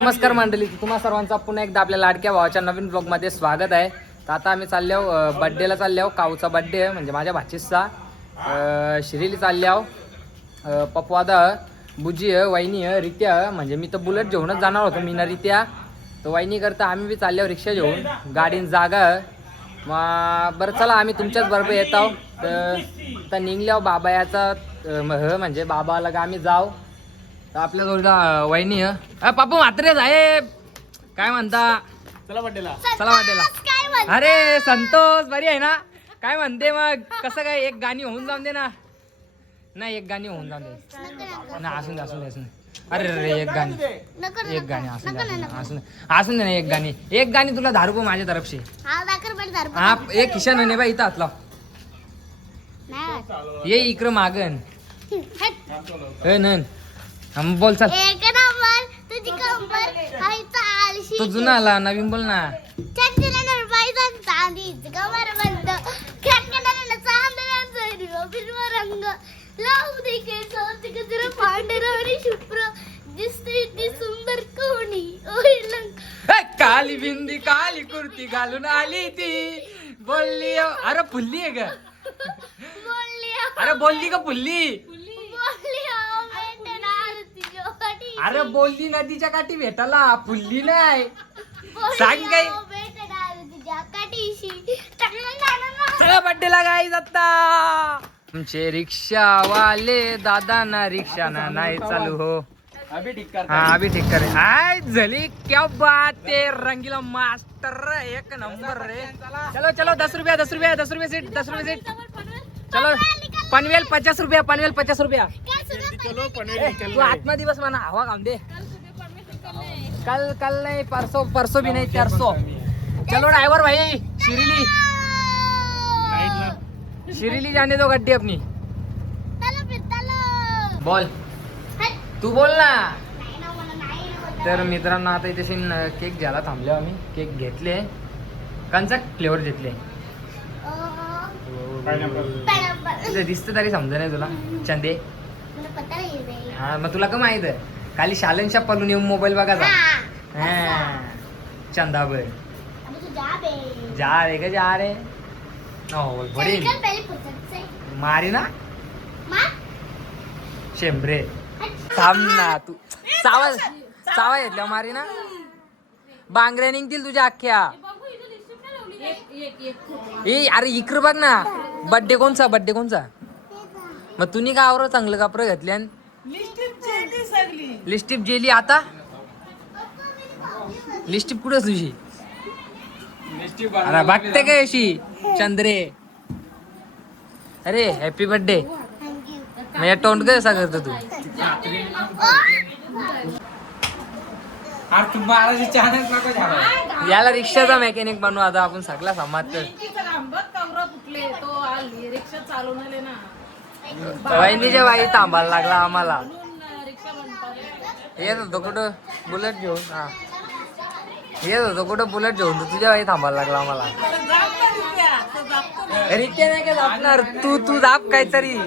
नमस्कार मंडळी, तुम्हा सर्वांचा पुन्हा एकदा आपल्या लाडक्या भावाच्या नवीन ब्लॉगमध्ये स्वागत आहे. तर आता आम्ही चाललो बड्डेला चाललो. काऊचा बड्डे आहे म्हणजे माझ्या भाचीचा. शिरीली चाललो. पप्पादा बुजी आहे, वहिनी आहे, रित्या म्हणजे मी तर बुलेट घेऊनच जाणार होतो. मी ना रित्या तर वहिनी करता आम्ही बी चाललो रिक्षा घेऊन. गाडीन जागा मग बरं चला आम्ही तुमच्याच बरोबर येत आहोत. तर निघल्यावर बाबा याचा म्हणजे बाबाला का आम्ही जाऊ. तर आपल्या जोडीला वहिनी पापू म्हात्रे साहेब काय म्हणता. चला बड्डेला. अरे संतोष बरी आहे ना. काय म्हणते मग कसं काय. एक गाणी होऊन जाऊन दे ना. नाही एक गाणी होऊन जाऊन दे ना. असून दे. अरे रे एक गाणी असून दे ना. एक गाणी तुला 10 रुपये माझ्या तरफशी. हा एक खिशान ने बाई इथं हात लाव. ये इकडं मागन नन हम बोल चल. तो जुना आला नवीन बोल ना. काली बिंदी काली कुर्ती घालून आली ती बोलली. अरे फुल्ली आहे का. अरे बोलली का फुल्ली. अरे बोलली नदीच्या काठी भेटाला फुल्ली नाही. सांग काय. चला बड्डेला गाई जाता. आमचे रिक्षावाले दादा ना रिक्षा ना नाही चालू हो. अभी ठीक कर. हाय झाली क्या बात है. रंगीला मास्टर एक नंबर रे. चलो 10 रुपया सीट. चलो पनवेल 50 रुपया. तू आत्मा दिवस म्हणा हवा काम दे. कल नहीं परसों भी नहीं 400. चलो ड्राइवर भाई शिरीली जाने दो गड्डी अपनी. बोल तू बोल ना. तर मित्रांनो आता इथे केक घ्यायला थांबलो आम्ही. केक घेतले. कंचा फ्लेवर घेतले. दिसत तरी समजा नाही तुला चंदे. हा मग तुला का माहित आहे. खाली शालनशा पलून येऊन मोबाईल बघायचा. चंदाबर जा रे बडी मारी ना शेंबरे. थांब ना तू. चावा घेतल्या मारी ना. बांगड्या निघतील तुझ्या अख्ख्या. अरे इकडं बघ ना. बड्डे कोणचा मग तुम्ही का आवर चांगलं कापड घातल्या. लिस्टिप जेली आता. लिस्टिप कुठे तुझी. अरे बघते काय अशी चंद्रे. अरे हॅपी बर्थडे. माझ्या तोंड कसा करतो तू. याला रिक्षाचा मेकॅनिक बनवू आता आपण सगळा समाज. वहिनीच्या बाई थांबायला लागला आम्हाला. येत होतो कुठं बुलेट घेऊन. तर तुझ्या बाई थांबायला लागला आम्हाला. रित्या नाही का जापणार. तू जाप काहीतरी.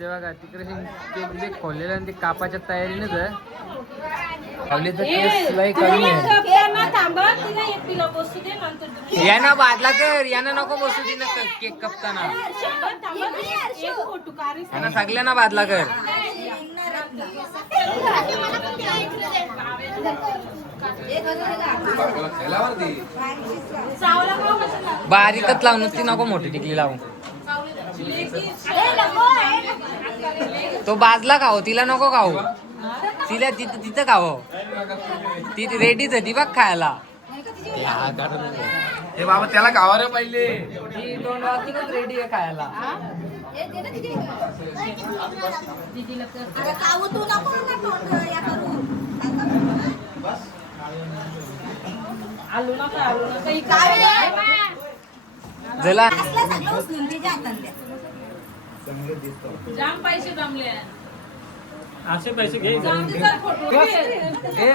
ते बघा तिकडे केक खोललेलं आणि ते कापाच्या तयारीनेच खावली तर केस लय कमी आहे. यानं बादला कर. यानं नको बसू दे ना केक कापताना. यानं सगळ्यांना बादला कर. बारीकच लावून ती नको मोठी टिकली लावून. तो बाजला खाओ तिला नको खाऊ. तिला तिथं खाओ. ती रेडीच आहे ती बघ खायला. हे बाबा त्याला खावा रे पहिले. ती 2 वाजूनच रेडी आहे खायला. जला पैसे जमले. असे पैसे घे.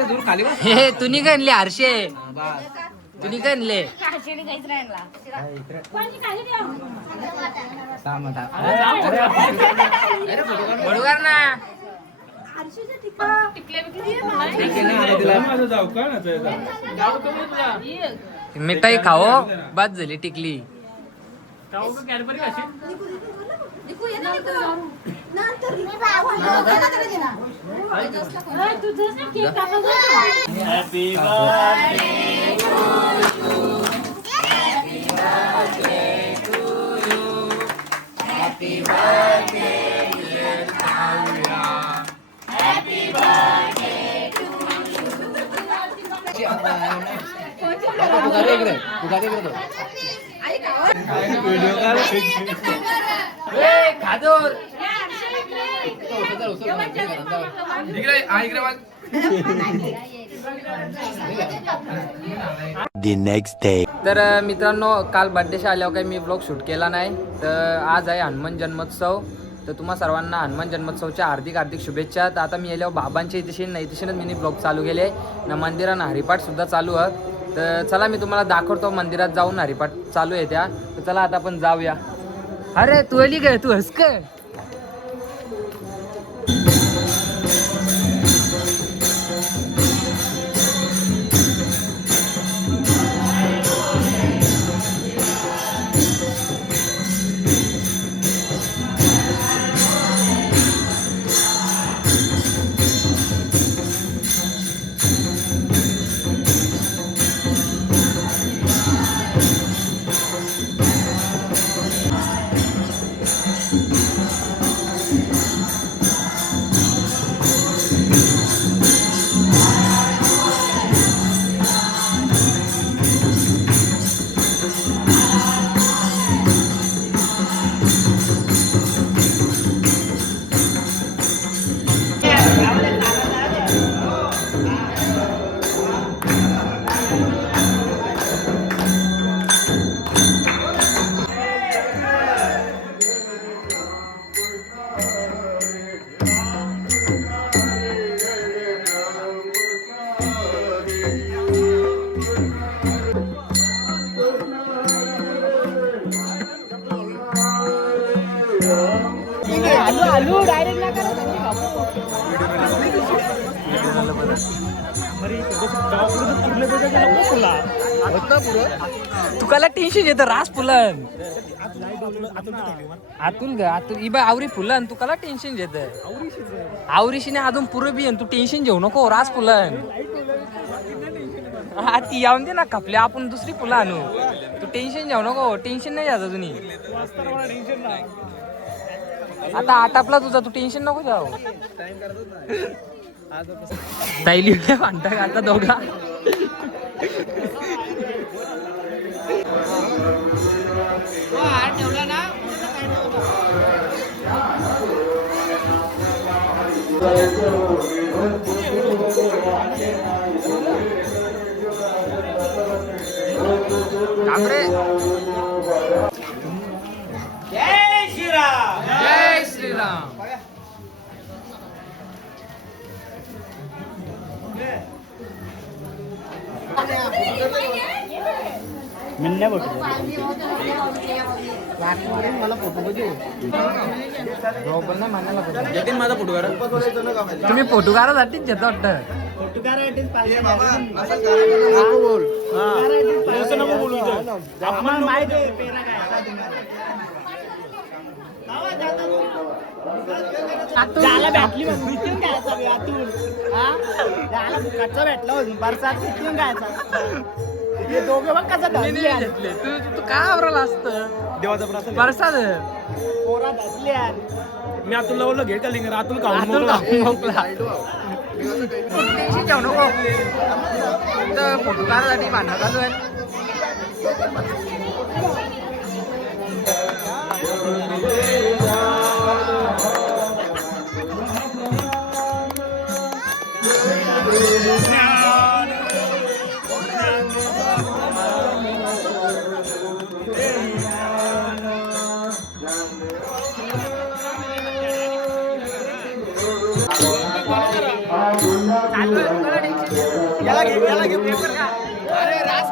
दूर खाली. हे तुम्ही काय आणले हर्षे. तुम्ही काय आणले. बरोबर ना. मिठाई खाओ बाद झाली टिकली. कॅडबरी कशी The next day. तर मित्रांनो, काल बड्डेशी आल्यावर काही मी ब्लॉग शूट केला नाही. तर आज आहे हनुमान जन्मोत्सव. तर तुम्हा सर्वांना हनुमान जन्मोत्सवच्या हार्दिक हार्दिक शुभेच्छा. तर आता मी आल्यावर बाबांच्या इथेशी नाही इथेशीनच मिनी ब्लॉग चालू केले ना. मंदिरानं हरिपाठसुद्धा चालू आहे. तर चला मी तुम्हाला दाखवतो मंदिरात जाऊन हरिपाठ चालू आहे त्या. तर चला आता आपण जाऊया. अरे तू आली काय, तू हस काय? तुकाला टेन्शन येतं रास फुलन आतून ग आतून इबा आवरी फुलन तुकाला टेन्शन येतं. आवरीशीने अजून पुरं बी तू टेन्शन घेऊ नको. रास फुलन हा ती यावून दे ना खपल्या. आपण दुसरी फुलं आणू. तू टेन्शन घेऊ नको. टेन्शन नाही घ्यायचं तुम्ही. आता आटापला तुझा, तू टेन्शन नको जाऊ. ताईली भांडा का आता दोघा. जय श्रीराम. जय श्रीराम. मला फोटो माझा फोटो काढा. तुम्ही फोटो काढासाठीच घेता वाटतं. तू काय आवराला असत देवाचा प्रसाद. मी अतुल लावलं घे का लिंग अतुल टेन्शन घेऊ नको. फोटो काढायसाठी भांडण चालू आहे. याला घे पेपर का. अरे रास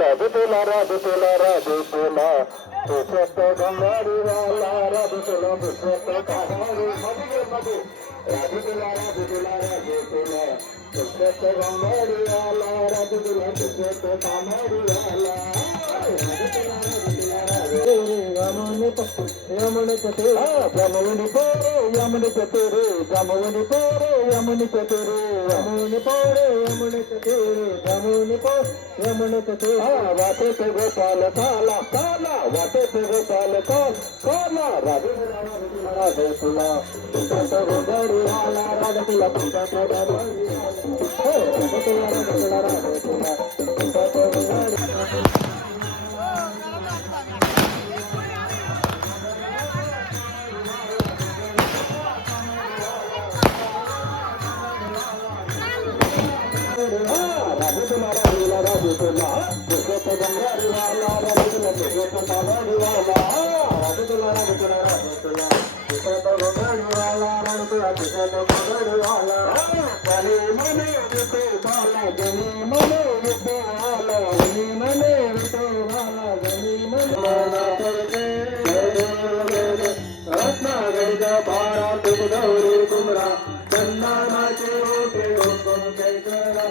राधे तुला राधे तुला राधे तुला पुष्प गंगारी वाला राधे तुला पुष्प काहारी मधुर मधु राधे तुला राधे तुला राधे तुला पुष्प गंगारी वाला राधे तुला पुष्प काहारी वाला राधे तुला राधे तुला राधे यमुने पत्ते यमुने पत्ते यमुने पोरे यमुने पत्ते यमुने पोरे यमुने पत्ते यमुने पोरे यमुने पत्ते यमुने पोरे यमुने पत्ते वाटे पे गोपाल काला काला वाटे पे गोपाल काला राधे तुला राधे तुला तुझा गोदारी वाला राधे तुला तुझा गोदारी राधे तुला राधे तुला राधे तुला तुझा गोदारी राधे तुला राधे तुला पुष्प गंगारी वाला राधे तुला पुष्प काहारी वाला राधे तुला राधे तुला राधे तुला पुष्प गंगारी वाला राधे तुला पुष्प काहारी वाला गणी मने विटे वाला गणी मने विटे वाला गणी मने विटे वाला गणी मने माना करके रत्नागिरीचा भारा तुझ गौरी कुमरा चंदनाचे ओटे ओपन कैकरा